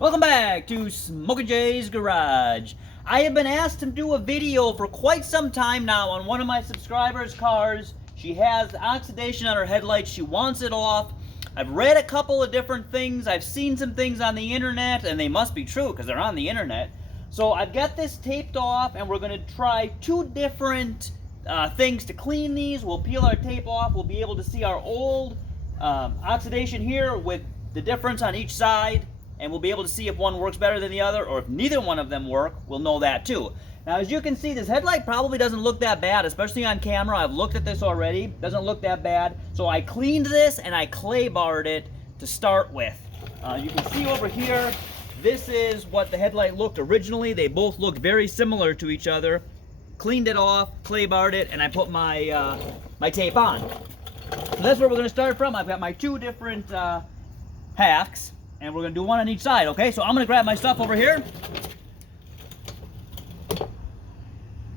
Welcome back to Smok'n Jay's Garage. I have been asked to do a video for quite some time now on one of my subscribers' cars. She has oxidation on her headlights. She wants it off. I've read a couple of different things. I've seen some things on the internet, and they must be true because they're on the internet. So I've got this taped off, and we're going to try two different things to clean these. We'll peel our tape off. We'll be able to see our old oxidation here with the difference on each side. And we'll be able to see if one works better than the other, or if neither one of them work, we'll know that too. Now, as you can see, this headlight probably doesn't look that bad, especially on camera. I've looked at this already. Doesn't look that bad. So I cleaned this and I clay barred it to start with. You can see over here, this is what the headlight looked originally. They both looked very similar to each other. Cleaned it off, clay barred it, and I put my, my tape on. So that's where we're going to start from. I've got my two different hacks. And we're going to do one on each side, okay? So I'm going to grab my stuff over here.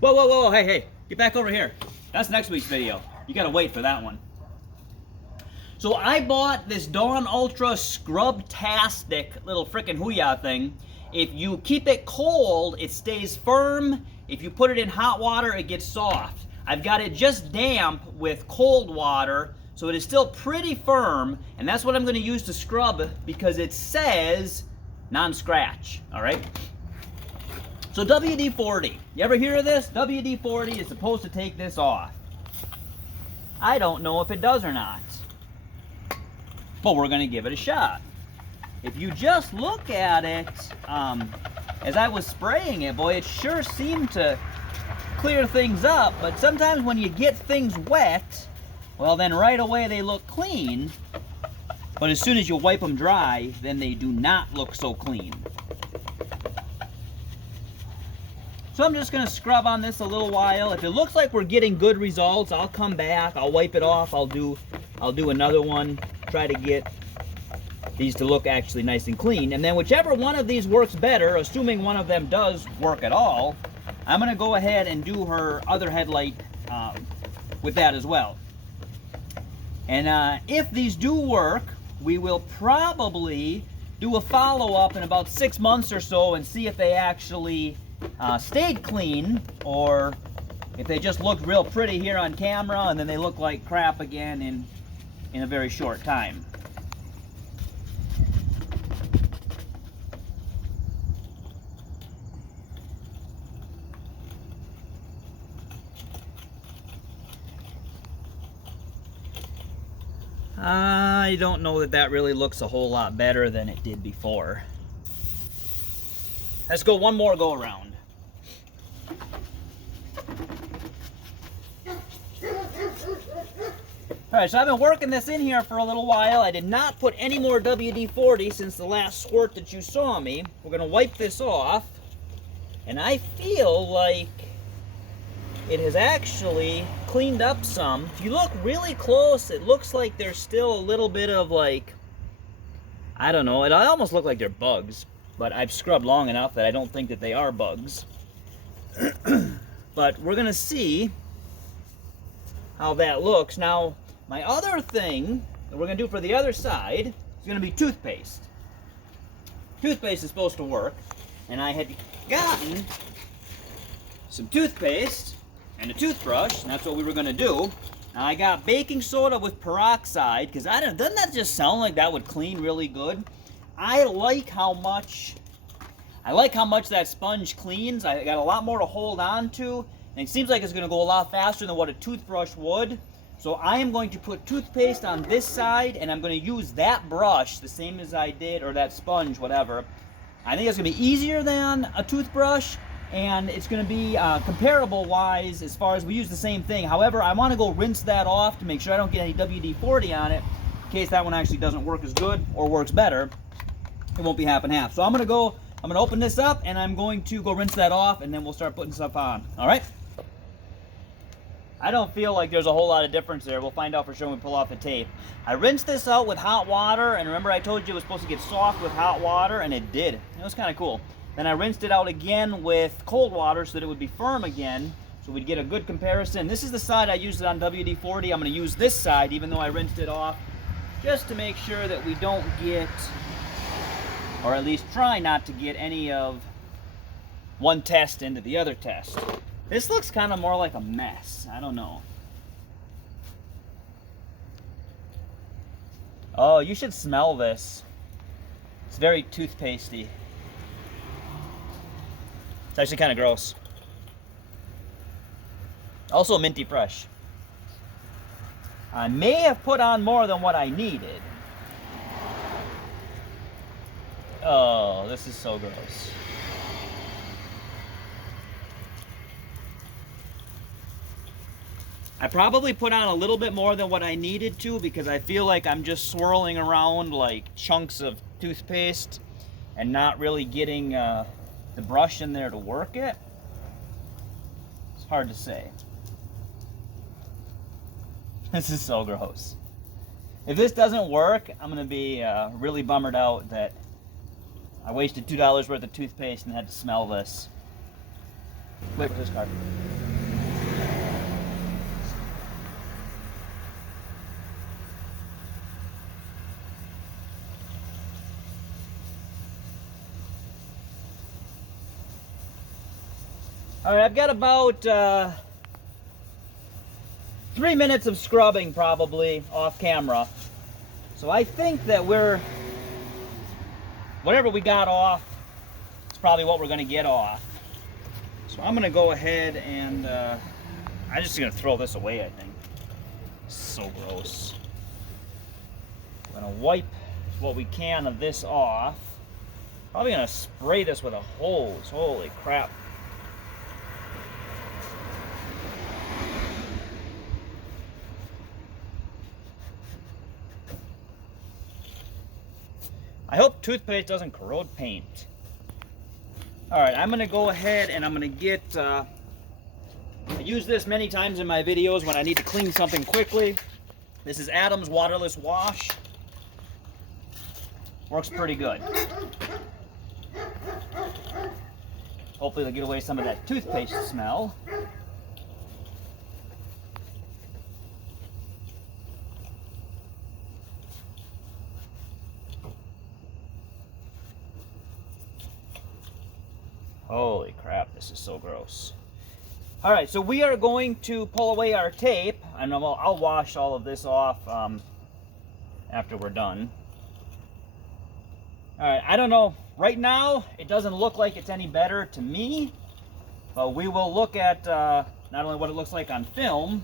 Whoa, whoa, whoa, hey, get back over here. That's next week's video. You got to wait for that one. So I bought this Dawn Ultra Scrub-tastic little frickin' Hooyah thing. If you keep it cold, it stays firm. If you put it in hot water, it gets soft. I've got it just damp with cold water, so it is still pretty firm, and that's what I'm going to use to scrub because it says non-scratch, all right? So WD40, you ever hear of this? WD40 is supposed to take this off. I don't know if it does or not, but we're going to give it a shot. If you just look at it, as I was spraying it, boy, it sure seemed to clear things up, but sometimes when you get things wet, well, then right away they look clean, but as soon as you wipe them dry, then they do not look so clean. So I'm just going to scrub on this a little while. If it looks like we're getting good results, I'll come back, I'll wipe it off, I'll do another one, try to get these to look actually nice and clean. And then whichever one of these works better, assuming one of them does work at all, I'm going to go ahead and do her other headlight with that as well. And if these do work, we will probably do a follow-up in about 6 months or so and see if they actually stayed clean, or if they just looked real pretty here on camera and then they look like crap again in a very short time. I don't know that that really looks a whole lot better than it did before. Let's go one more go around. Alright, so I've been working this in here for a little while. I did not put any more WD-40 since the last squirt that you saw me. We're going to wipe this off. And I feel like it has actually cleaned up some. If you look really close, it looks like there's still a little bit of like, I don't know, it almost look like they're bugs, but I've scrubbed long enough that I don't think that they are bugs. But we're gonna see how that looks. Now, my other thing that we're gonna do for the other side is gonna be toothpaste. Toothpaste is supposed to work, and I had gotten some toothpaste and a toothbrush, and that's what we were going to do. Now I got baking soda with peroxide, because doesn't that just sound like that would clean really good? I like how much that sponge cleans. I got a lot more to hold on to, and it seems like it's going to go a lot faster than what a toothbrush would. So I am going to put toothpaste on this side, and I'm going to use that brush, the same as I did, or that sponge, whatever. I think it's going to be easier than a toothbrush, and it's going to be comparable wise as far as we use the same thing. However, I want to go rinse that off to make sure I don't get any WD-40 on it in case that one actually doesn't work as good or works better. It won't be half and half. So I'm going to open this up and I'm going to go rinse that off, and then we'll start putting stuff on. All right? I don't feel like there's a whole lot of difference there. We'll find out for sure when we pull off the tape. I rinsed this out with hot water, and remember I told you it was supposed to get soft with hot water, and it did. It was kind of cool. Then I rinsed it out again with cold water so that it would be firm again, so we'd get a good comparison. This is the side I used it on WD-40. I'm going to use this side, even though I rinsed it off, just to make sure that we don't get or at least try not to get any of one test into the other test. This looks kind of more like a mess. I don't know. Oh, you should smell this. It's very toothpastey. It's actually kind of gross. Also minty fresh. I may have put on more than what I needed. Oh, this is so gross. I probably put on a little bit more than what I needed to because I feel like I'm just swirling around like chunks of toothpaste and not really getting the brush in there to work it. It's hard to say. This is so gross. If this doesn't work, I'm gonna be really bummered out that I wasted $2 worth of toothpaste and had to smell this. Wait for this card. All right, I've got about 3 minutes of scrubbing probably off camera. So I think that whatever we got off, it's probably what we're gonna get off. So I'm gonna go ahead and, I'm just gonna throw this away, I think. So gross. I'm gonna wipe what we can of this off. Probably gonna spray this with a hose, holy crap. I hope toothpaste doesn't corrode paint. All right, I'm gonna go ahead and I'm gonna get, I use this many times in my videos when I need to clean something quickly. This is Adam's waterless wash. Works pretty good. Hopefully it'll get away some of that toothpaste smell. Holy crap, this is so gross. All right, so we are going to pull away our tape, and I'll wash all of this off after we're done. All right, I don't know. Right now, it doesn't look like it's any better to me, but we will look at not only what it looks like on film,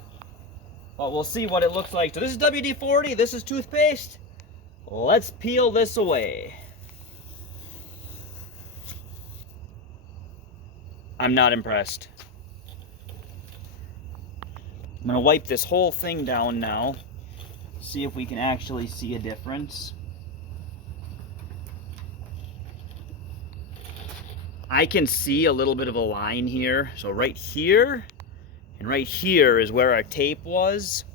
but we'll see what it looks like. So this is WD-40, this is toothpaste. Let's peel this away. I'm not impressed. I'm gonna wipe this whole thing down now, see if we can actually see a difference. I can see a little bit of a line here. So right here and right here is where our tape was.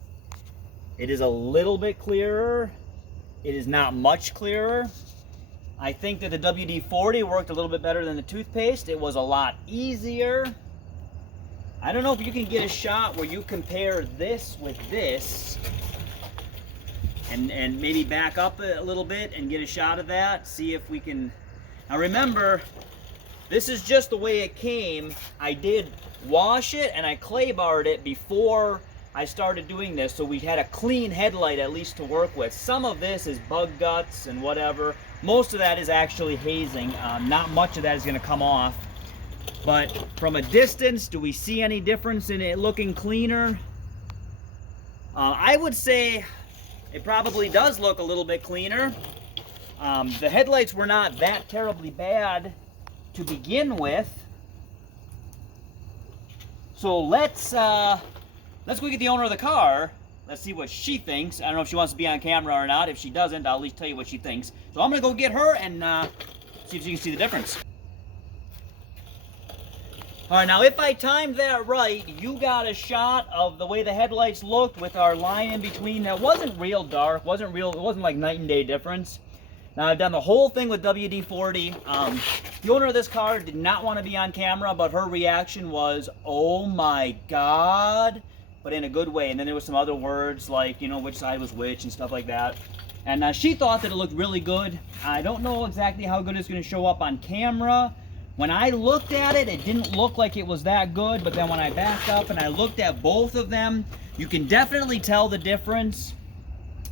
It is a little bit clearer. It is not much clearer. I think that the WD-40 worked a little bit better than the toothpaste. It was a lot easier. I don't know if you can get a shot where you compare this with this and maybe back up a little bit and get a shot of that. See if we can. Now remember, this is just the way it came. I did wash it and I clay barred it before I started doing this, so we had a clean headlight at least to work with. Some of this is bug guts and whatever. Most of that is actually hazing. Not much of that is going to come off. But from a distance, do we see any difference in it looking cleaner? I would say it probably does look a little bit cleaner. The headlights were not that terribly bad to begin with. So let's go get the owner of the car. Let's see what she thinks. I don't know if she wants to be on camera or not. If she doesn't, I'll at least tell you what she thinks. So I'm gonna go get her and see if she can see the difference. All right, now if I timed that right, you got a shot of the way the headlights looked with our line in between. That wasn't real dark, it wasn't like night and day difference. Now I've done the whole thing with WD-40. The owner of this car did not want to be on camera, but her reaction was, oh my God, but in a good way. And then there was some other words like, you know, which side was which and stuff like that. And she thought that it looked really good. I don't know exactly how good it's going to show up on camera. When I looked at it, it didn't look like it was that good, but then when I backed up and I looked at both of them, you can definitely tell the difference.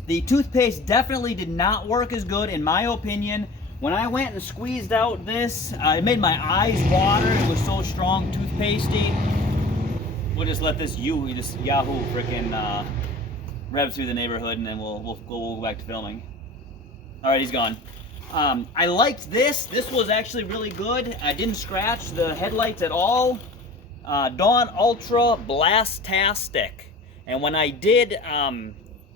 The toothpaste definitely did not work as good, in my opinion. When I went and squeezed out this, it made my eyes water. It was so strong, toothpastey. We'll just let this Yahoo freaking rev through the neighborhood, and then we'll go back to filming. All right, he's gone. I liked this. This was actually really good. I didn't scratch the headlights at all. Dawn Ultra Blastastic. And when I did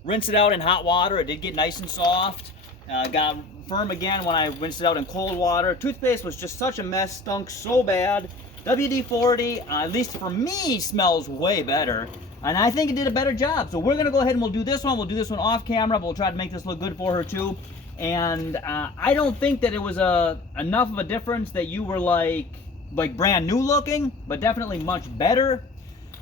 rinse it out in hot water, it did get nice and soft. Got firm again when I rinsed it out in cold water. Toothpaste was just such a mess, stunk so bad. WD40, at least for me, smells way better. And I think it did a better job. So we're gonna go ahead and we'll do this one. We'll do this one off camera, but we'll try to make this look good for her too. And I don't think that it was enough of a difference that you were like brand new looking, but definitely much better.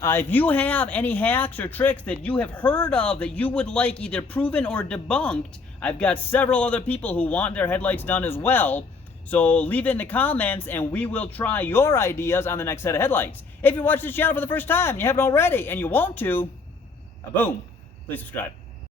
If you have any hacks or tricks that you have heard of that you would like either proven or debunked, I've got several other people who want their headlights done as well. So leave it in the comments and we will try your ideas on the next set of headlights. If you're watching this channel for the first time and you haven't already and you want to, boom, please subscribe.